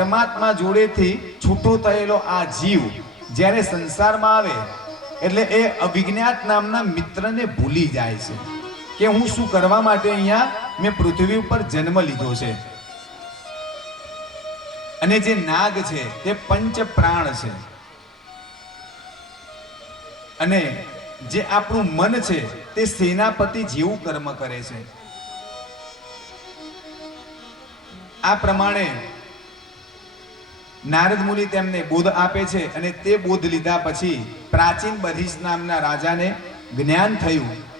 પરમાત્મા જોડેથી છૂટો થયેલો આ જીવ જ્યારે સંસારમાં આવે, એટલે એ અવિજ્ઞાત નામના મિત્રને ભૂલી જાય છે કે હું શું કરવા માટે અહીંયા મેં પૃથ્વી ઉપર જન્મ લીધો છે. અને જે નાગ છે, તે પંચ પ્રાણ છે. અને જે આપણું મન છે, તે સેનાપતિ જેવું કર્મ કરે છે. આ પ્રમાણે નારદ મુનિ તેમને બોધ આપે છે અને તે બોધ લીધા પછી પ્રાચીન બરીશ નામના રાજાને જ્ઞાન થયું.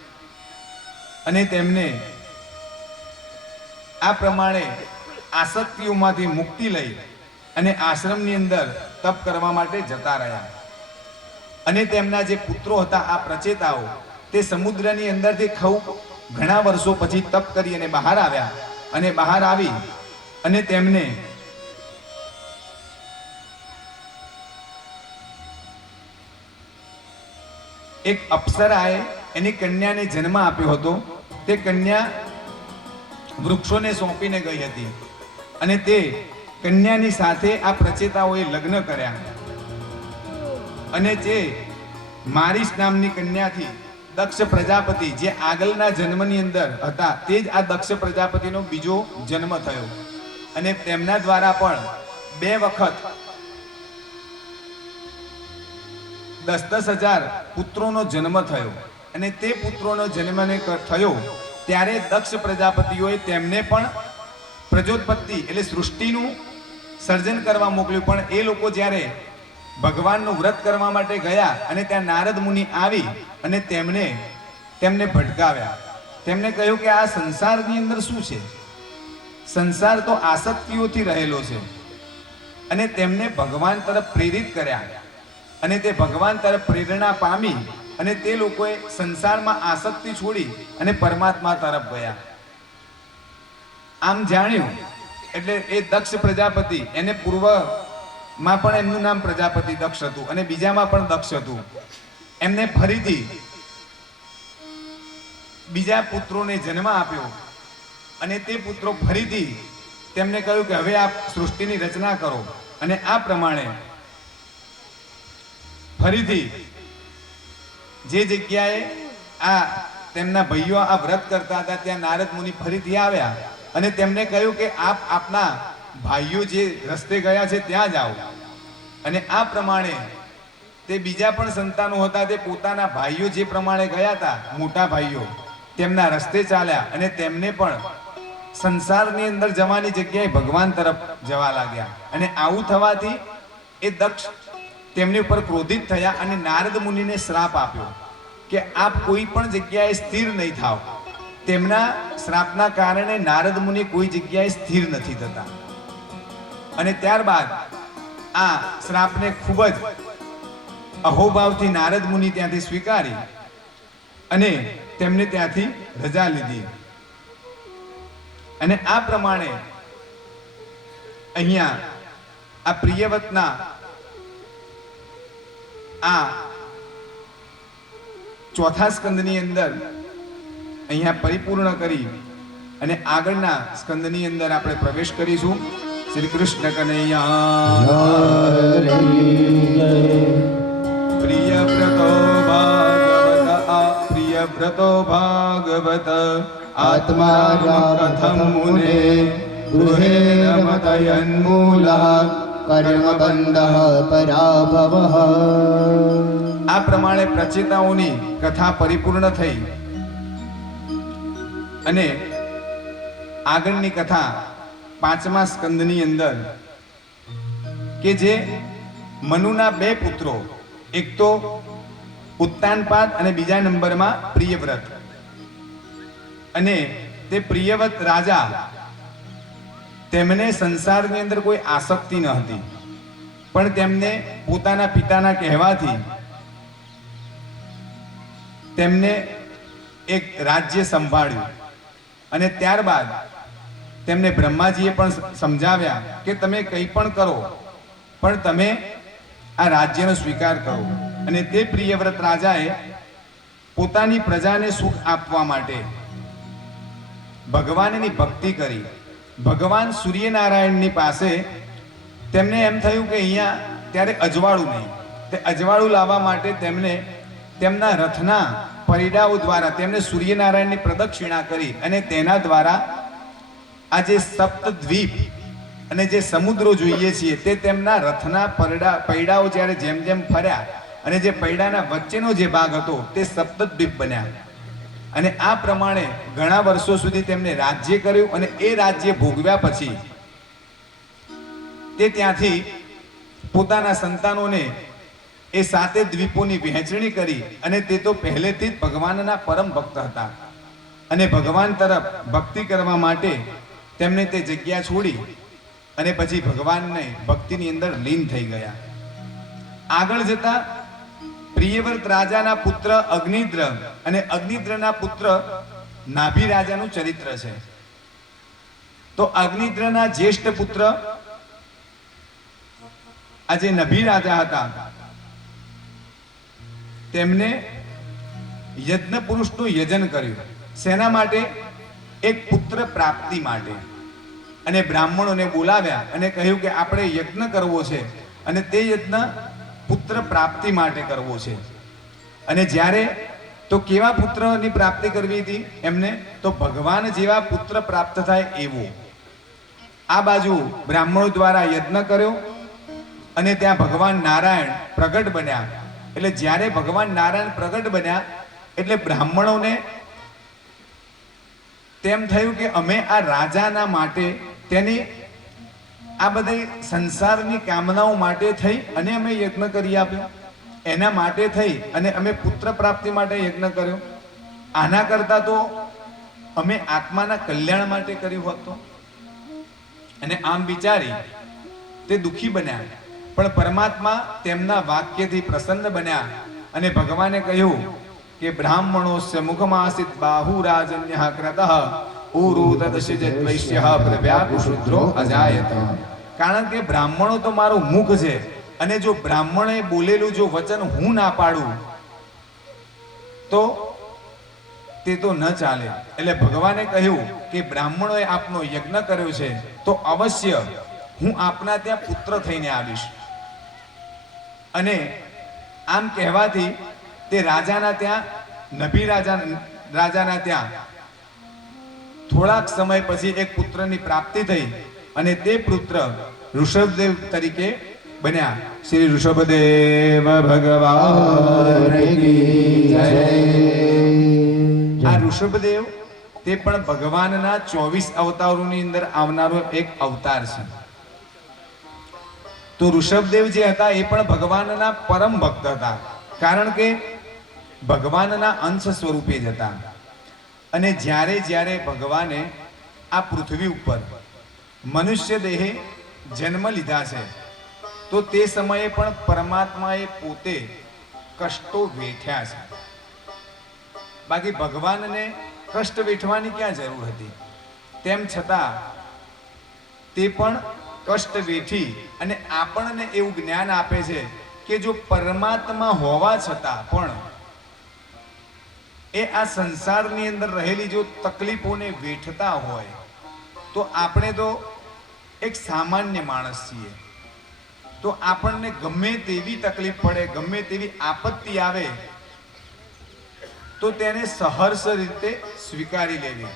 અને તેમને આ પ્રમાણે આસક્તિઓમાંથી મુક્તિ લઈ અને આશ્રમની અંદર તપ કરવા માટે જતા રહ્યા. અને તેમના જે પુત્રો હતા આ પ્રચેતાઓ, તે સમુદ્રની અંદરથી ખૂબ ઘણા વર્ષો પછી તપ કરી અને બહાર આવ્યા અને બહાર આવી અને તેમને એક અપ્સરાએ એની કન્યાને જન્મ આપ્યો હતો. તે કન્યા વૃક્ષોને સોંપીને ગઈ હતી અને તે કન્યાની સાથે આ પ્રચેતાઓએ લગ્ન કર્યા. અને જે મારીશ નામની કન્યાથી દક્ષ પ્રજાપતિ જે આગળના જન્મની અંદર હતા, તે જ આ દક્ષ પ્રજાપતિનો બીજો જન્મ થયો. અને તેમના દ્વારા પણ બે વખત દસ દસ હજાર પુત્રોનો જન્મ થયો. અને તે પુત્રોનો જન્મને થયો ત્યારે દક્ષ પ્રજાપતિઓએ તેમને પણ પ્રજોત્પત્તિ એટલે સૃષ્ટિનું સર્જન કરવા મોકલ્યું. પણ એ લોકો જ્યારે ભગવાનનું વ્રત કરવા માટે ગયા અને ત્યાં નારદ મુનિ આવી અને તેમને તેમને ભટકાવ્યા. તેમને કહ્યું કે આ સંસારની અંદર શું છે? સંસાર તો આસક્તિઓથી રહેલો છે. અને તેમને ભગવાન તરફ પ્રેરિત કર્યા. અને તે ભગવાન તરફ પ્રેરણા પામી અને તે લોકોએ સંસારમાં આસક્તિ છોડી અને પરમાત્મા તરફ ગયા. આમ જાણ્યું એટલે એ દક્ષ પ્રજાપતિ, એને પૂર્વમાં પણ એમનું નામ પ્રજાપતિ દક્ષ હતું અને બીજામાં પણ દક્ષ હતું. એમને ફરીથી બીજા પુત્રોને જન્મ આપ્યો અને તે પુત્રો ફરીથી તેમને કહ્યું કે હવે આપ સૃષ્ટિની રચના કરો અને આ પ્રમાણે ફરીથી જે જગ્યાએ આ તેમના ભાઈઓ આ વ્રત કરતા હતા, ત્યાં નારદ મુનિ ફરીથી આવ્યા અને તેમને કહ્યું કે આપ આપના ભાઈઓ જે રસ્તે ગયા છે, ત્યાં જાઓ. અને આ પ્રમાણે તે બીજા પણ સંતાનો હતા, તે પોતાના ભાઈઓ જે પ્રમાણે ગયા હતા, મોટા ભાઈઓ, તેમના રસ્તે ચાલ્યા અને તેમને પણ સંસારની અંદર જવાની જગ્યાએ ભગવાન તરફ જવા લાગ્યા. અને આવું થવાથી એ દક્ષ તેમની ઉપર ક્રોધિત થયા અને નારદ મુનિને શ્રાપ આપ્યો કે આપ કોઈ પણ જગ્યાએ સ્થિર નહીં થાવ. તેમના શ્રાપના કારણે નારદ મુનિ કોઈ જગ્યાએ સ્થિર નથી થતા. અને ત્યારબાદ આ શ્રાપને ખૂબ જ અહોભાવથી નારદ મુનિ ત્યાંથી સ્વીકારી અને તેમને ત્યાંથી રજા લીધી. અને આ પ્રમાણે અહીંયા આ પ્રિયવતના આ ચોથા સ્કંદની અંદર અહીંયા પરિપૂર્ણ કરી અને આગળના સ્કંદની અંદર આપણે પ્રવેશ કરીશું. શ્રી કૃષ્ણ કનૈયા. પ્રિય વ્રતો ભાગવત પ્રિય વ્રતો ભાગવત આત્મા કથમ મુને ગૃહે રમતયન્મૂલઃ, કર્મબંધઃ પરાભવઃ. આ પ્રમાણે પ્રચેતાઓની કથા પરિપૂર્ણ થઈ. અને આગળની કથા પાંચમા સ્કંદની અંદર, કે જે મનુના બે પુત્રો, એક તો ઉત્તાનપાદ અને બીજા નંબરમાં પ્રિયવ્રત. અને તે પ્રિયવ્રત રાજા, તેમને સંસારની અંદર કોઈ આસક્તિ ન હતી. પણ તેમને પોતાના પિતાના કહેવાથી તેમને એક રાજ્ય સંભાળ્યું. અને ત્યારબાદ તેમને બ્રહ્માજીએ પણ સમજાવ્યા કે તમે કંઈ પણ કરો, પણ તમે આ રાજ્યનો સ્વીકાર કરો. અને તે પ્રિયવ્રત રાજાએ પોતાની પ્રજાને સુખ આપવા માટે ભગવાનની ભક્તિ કરી. ભગવાન સૂર્યનારાયણની પાસે તેમને એમ થયું કે અહીંયા ત્યારે અજવાળું નહીં. તે અજવાળું લાવવા માટે તેમને તેમના રથના પરિડાઓ દ્વારા તેમણે સૂર્યનારાયણની પ્રદક્ષિણા કરી અને તેના દ્વારા આ જે સપ્તદ્વીપ અને જે સમુદ્રો જોઈએ છીએ, તે તેમના રથના પરડા, પૈડાઓ જ્યારે જેમ જેમ ફર્યા અને જે પૈડાના વચ્ચેનો જે ભાગ હતો, તે સપ્તદ્વીપ બન્યા. અને આ પ્રમાણે ઘણા વર્ષો સુધી તેમને રાજ્ય કર્યું અને એ રાજ્ય ભોગવ્યા પછી તે ત્યાંથી પોતાના સંતાનોને એ સાતે દ્વીપોની વહેંચણી કરી અને તે તો પહેલેથી જ ભગવાનના પરમ ભક્ત હતા. અને ભગવાન તરફ ભક્તિ કરવા માટે તેમને તે જગ્યા છોડી અને પછી ભગવાનને ભક્તિની અંદર લીન થઈ ગયા. આગળ જતા પ્રિયવ્રત રાજાના પુત્ર અગ્નિદ્ર અને અગ્નિદ્રના પુત્ર નાભી રાજાનું ચરિત્ર છે. તો અગ્નિદ્રના જ્યેષ્ઠ પુત્ર આ જે નભી રાજા હતા. તેમને યજ્ઞ પુરુષનું યજન કર્યું. શેના માટે એક પુત્ર પ્રાપ્તિ માટે. અને બ્રાહ્મણોને બોલાવ્યા અને કહ્યું કે આપણે યજ્ઞ કરવો છે અને તે યજ્ઞ પુત્ર પ્રાપ્તિ માટે કરવો છે. અને જ્યારે તો કેવા પુત્રની પ્રાપ્તિ કરવી હતી? એમને તો ભગવાન જેવા પુત્ર પ્રાપ્ત થાય એવો. આ બાજુ બ્રાહ્મણો દ્વારા યજ્ઞ કર્યો અને ત્યાં ભગવાન નારાયણ પ્રગટ બન્યા. એટલે જ્યારે ભગવાન નારાયણ પ્રગટ બન્યા, એટલે બ્રાહ્મણોને તેમ થયું કે અમે આ રાજાના માટે તેની આ બધી સંસારની કામનાઓ માટે થઈ અને અમે યજ્ઞ કરી આપ્યો. એના માટે થઈ અને અમે પુત્ર પ્રાપ્તિ માટે યજ્ઞ કર્યો. આના કરતા તો અમે આત્માના કલ્યાણ માટે કર્યું હતું. અને આમ વિચારી તે દુખી બન્યા. પણ પરમાત્મા તેમના વાક્યથી પ્રસન્ન બન્યા અને ભગવાને કહ્યું કે બ્રાહ્મણોસ્ય મુખમાસિત બાહુરાજન્ય ક્રતઃ ઉરુ તદશિજત વૈશ્ય પ્રવ્યાપુ શુદ્રો અજાયત. કારણ કે બ્રાહ્મણો તો મારું મુખ છે અને જો બ્રાહ્મણે બોલેલું જો વચન હું ના પાડું, તો તે તો ન ચાલે. એટલે ભગવાને કહ્યું કે બ્રાહ્મણોએ આપનો યજ્ઞ કર્યો છે, તો અવશ્ય હું આપના ત્યાં પુત્ર થઈને આવીશ. અને આમ કહેવાથી તે રાજાના ત્યાં, નભી રાજા, રાજાના ત્યાં થોડાક સમય પછી એક પુત્રની પ્રાપ્તિ થઈ અને તે પુત્ર ઋષભદેવ તરીકે બન્યા. શ્રી ઋષભદેવ ભગવાન આ ઋષભદેવ તે પણ ભગવાનના ચોવીસ અવતારોની અંદર આવનારો એક અવતાર છે. તો ઋષભદેવ જે હતા એ પણ ભગવાનના પરમ ભક્ત હતા. કારણ કે ભગવાનના અંશ સ્વરૂપે જ હતા. અને જ્યારે જ્યારે ભગવાને આ પૃથ્વી ઉપર મનુષ્ય દેહે જન્મ લીધા છે, તો તે સમયે પણ પરમાત્માએ પોતે કષ્ટો વેઠ્યા છે. બાકી ભગવાનને કષ્ટ વેઠવાની ક્યાં જરૂર હતી? તેમ છતાં તે પણ કષ્ટ વેઠી અને આપણને એવું જ્ઞાન આપે છે કે જો પરમાત્મા હોવા છતાં પણ એ આ સંસારની અંદર રહેલી જો તકલીફોને વેઠતા હોય, તો આપણે તો એક સામાન્ય માણસ છીએ. તો આપણને ગમે તેવી તકલીફ પડે, ગમે તેવી આપત્તિ આવે, તો તેને સહર્ષ રીતે સ્વીકારી લેવી.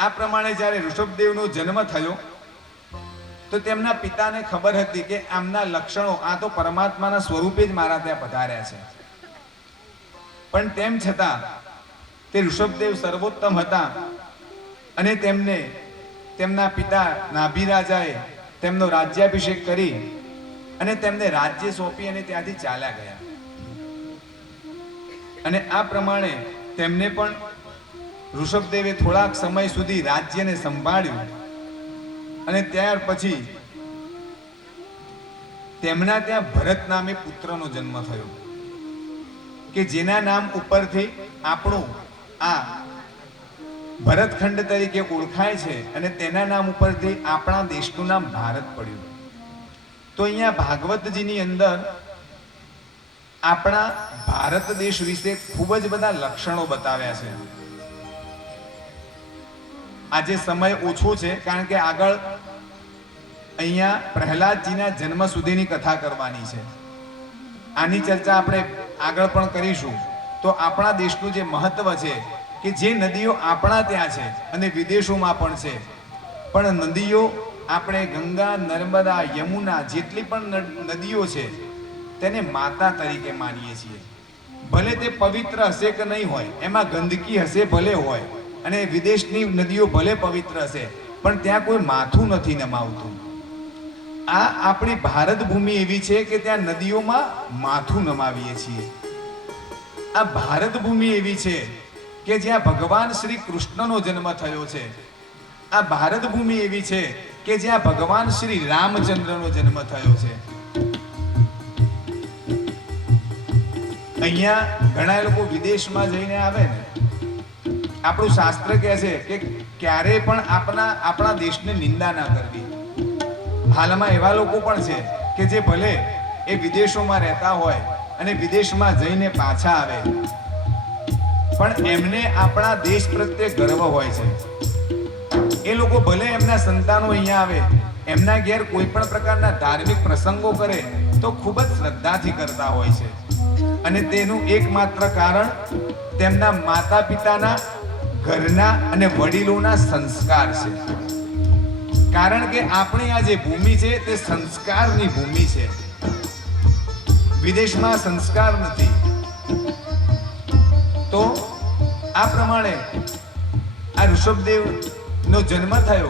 આ પ્રમાણે જ્યારે ઋષભદેવનો જન્મ થયો, તો તેમના પિતાને ખબર હતી કે આમના લક્ષણો આ તો પરમાત્માના સ્વરૂપે જ મારા ત્યાં પધાર્યા છે. પણ તેમ છતાં, તે ઋષભદેવ સર્વોત્તમ હતા અને તેમને, તેમના પિતા નાભી રાજાએ તેમનો રાજ્યાભિષેક કરી અને તેમને રાજ્ય સોંપી અને ત્યાંથી ચાલ્યા ગયા. અને આ પ્રમાણે તેમને પણ ઋષભદેવે થોડાક સમય સુધી રાજ્યને સંભાળ્યું અને ત્યાર પછી તેમના ત્યાં ભરત નામે પુત્રનો જન્મ થયો, કે જેના નામ ઉપરથી આપણું આ ભરતખંડ તરીકે ઓળખાય છે અને તેના નામ ઉપરથી આપણા દેશનું નામ ભારત પડ્યું. તો અહીંયા ભાગવતજીની અંદર આપણા ભારત દેશ વિશે ખૂબ જ બધા લક્ષણો બતાવ્યા છે. આજે સમય ઓછો છે કારણ કે આગળ અહીંયા પ્રહલાદજીના જન્મ સુધીની કથા કરવાની છે. આની ચર્ચા આપણે આગળ પણ કરીશું. તો આપણા દેશનું જે મહત્વ છે કે જે નદીઓ આપણા ત્યાં છે અને વિદેશોમાં પણ છે. પણ નદીઓ આપણે ગંગા, નર્મદા, યમુના જેટલી પણ નદીઓ છે તેને માતા તરીકે માનીએ છીએ. ભલે તે પવિત્ર હશે કે નહીં હોય, એમાં ગંદકી હશે ભલે હોય અને વિદેશની નદીઓ ભલે પવિત્ર હશે પણ ત્યાં કોઈ માથું નથી નમાવતું. આ આપણી ભારત ભૂમિ એવી છે કે ત્યાં નદીઓમાં માથું નમાવીએ છીએ. આ ભારત ભૂમિ એવી છે કે જ્યાં ભગવાન શ્રી કૃષ્ણનો જન્મ થયો છે. આ ભારત ભૂમિ એવી છે કે જ્યાં ભગવાન શ્રી રામચંદ્રનો જન્મ થયો છે. અહીંયા ઘણા લોકો વિદેશમાં જઈને આવે ને આપણું શાસ્ત્ર કહે છે કે ક્યારેય પણ આપણા આપણા દેશને નિંદા ના કરવી. હાલમાં એવા લોકો પણ છે કે જે ભલે એ વિદેશોમાં રહેતા હોય અને વિદેશમાં જઈને પાછા આવે, પણ એમને આપણા દેશ પ્રત્યે ગર્વ હોય છે. એ લોકો ભલે એમના સંતાનો અહીંયા આવે, એમના ઘેર કોઈ પણ પ્રકારના ધાર્મિક પ્રસંગો કરે, તો ખૂબ જ શ્રદ્ધાથી કરતા હોય છે. અને તેનું એકમાત્ર કારણ તેમના માતા પિતાના ઘરના અને વડીલોના સંસ્કાર છે. કારણ કે આપણી આ જે ભૂમિ છે તે સંસ્કારની ભૂમિ છે. વિદેશમાં સંસ્કાર નથી. તો આ પ્રમાણે આ ઋષભદેવ નો જન્મ થયો.